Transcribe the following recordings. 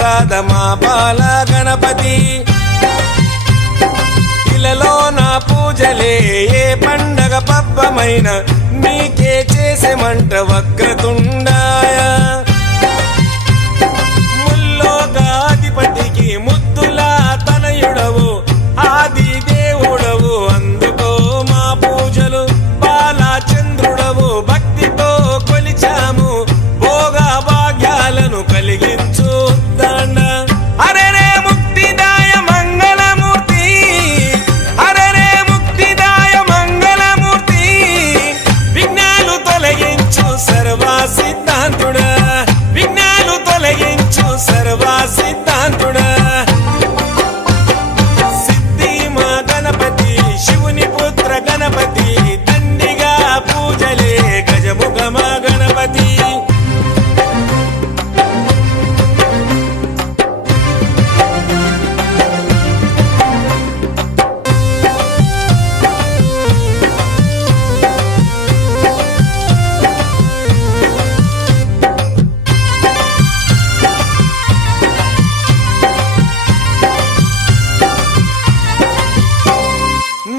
రాధ మా బాల గణపతి ఇలలో నా పూజలే ఏ పండగ పబ్బమైన నీకే చేసేమంట వక్రతుండాయ ముల్లోకాధిపతికి ముద్దులా తనయుడవు ఆది దేవుడవు అందుకో మా పూజలు బాలచంద్రుడవు భక్తితో కొలిచాము భోగ భాగ్యాలను కలిగించు దండ అరే రే ముక్తిదాయ మంగళమూర్తి అరే రే ముక్తిదాయ మంగళమూర్తి విఘ్నాలు తొలగించు సర్వ సిద్ధాంతుడా విఘ్నాలు తొలగించు సర్వ సిద్ధాంతుడా సిద్ధి మా గణపతి శివుని పుత్ర గణపతి దండిగా పూజలే గజముఖ మా గణపతి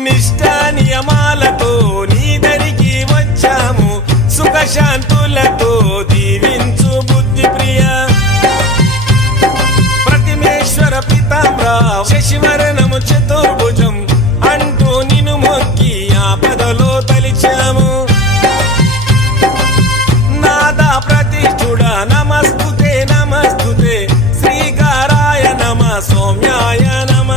నిష్ఠా నియమాలతో నీ దరికి వచ్చాము సుఖశాంతులతో దీవించు బుద్ధి ప్రియ ప్రతిమేశ్వర పితామ్ర శశివరణము చతుర్భుజం అంటూ నిన్ను మొక్కి ఆపదలో తలిచాము నాదా ప్రతిష్ఠుడ నమస్తుతే నమస్తుతే శ్రీకారాయ నమ సౌమ్యాయ నమ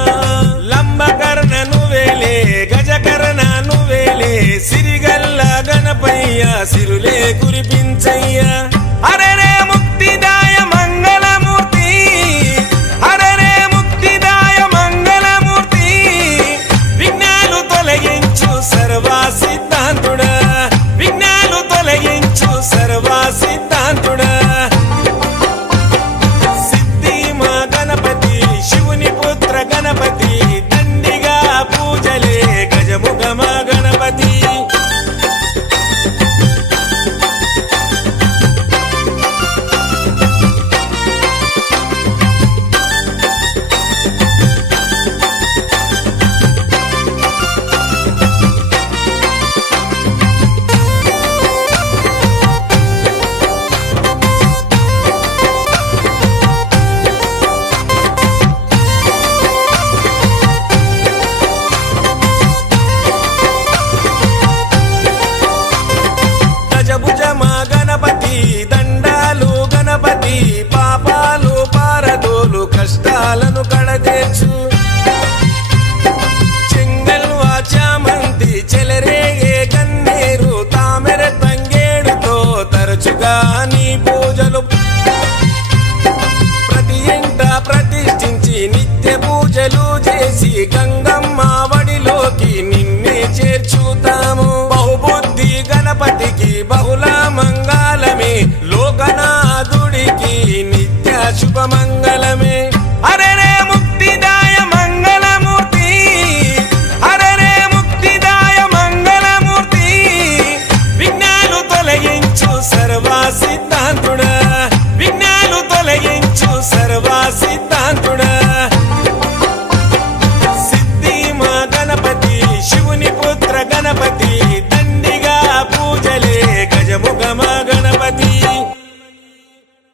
లంబకర్ణ నువ్వేలే గజకర్ణ నువ్వేలే సిరిగల్ల గణపయ్య సిరులే కురిపించయ్య అరే రే ముక్తిదాయ మంగళమూర్తి అరే రే ముక్తిదాయ మంగళమూర్తి విఘ్నాలు తొలగించు సర్వ సిద్ధాంతుడా విఘ్నాలు తొలగించు సర్వ సిద్ధాంతుడా సిద్ధి మా గణపతి శివుని పుత్ర గణపతి దండిగా పూజలే గజముఖ మా గణపతి గజభుజ మా గణపతి దండాలు గణపతి పాపాలు పారదోలు కష్టాలను కడదేర్చు చెంగల్వా చామంతి చెలరేగే గన్నేరు తామెర తంగేడుతో తరచుగా నీ పూజలు ప్రతి ఇంట ప్రతిష్ఠించి నిత్య పూజలు చేసి గంగమ్మ వడిలోకి నిన్నే చేర్చుతాము బహుబుద్ధి గణపతికి బహుళ మంగళమే లోకనాథుడికి నిత్య శుభమంగళమే